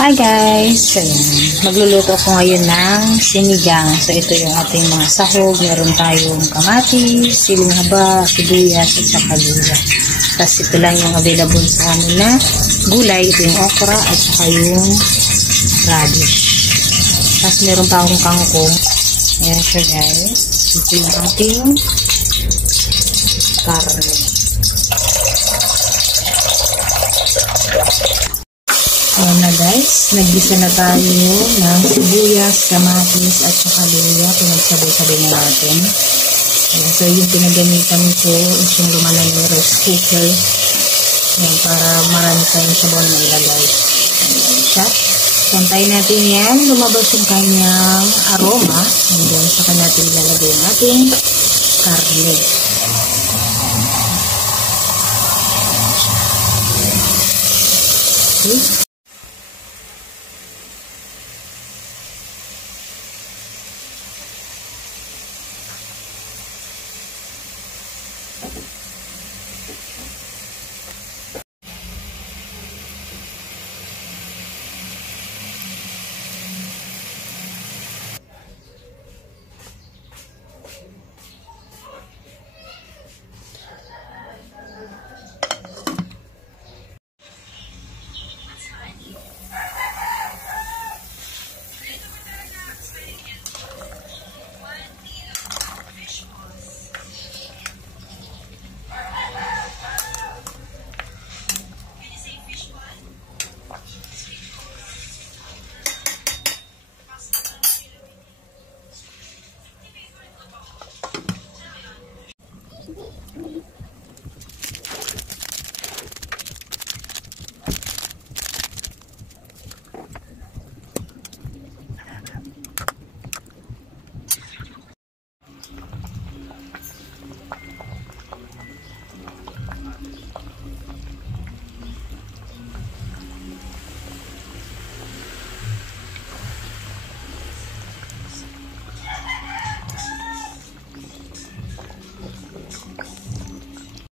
Hi guys! So, magluluto ako ngayon ng sinigang. So, ito yung ating mga sahog. Meron tayong kamatis, siling haba, sibuyas, at saka luya. Tapos ito lang yung available sa amin na gulay. Ito yung okra at saka yung radish. Tapos meron pa akong kangkong. Ayan siya guys. Ito yung ating karne. Ayan na guys, naggisa na tayo ng sibuyas, kamatis at saka luya. Pinagsabay-sabay na natin. Ayan, so yung pinagamitan ko is yung lumalang yung rice cooker. Ayan, para marami tayong sabaw na ilagay. Ayan siya. Santayin natin yan, lumabas yung kanyang aroma. And then saka natin ilalagay yung ating karne. Okay.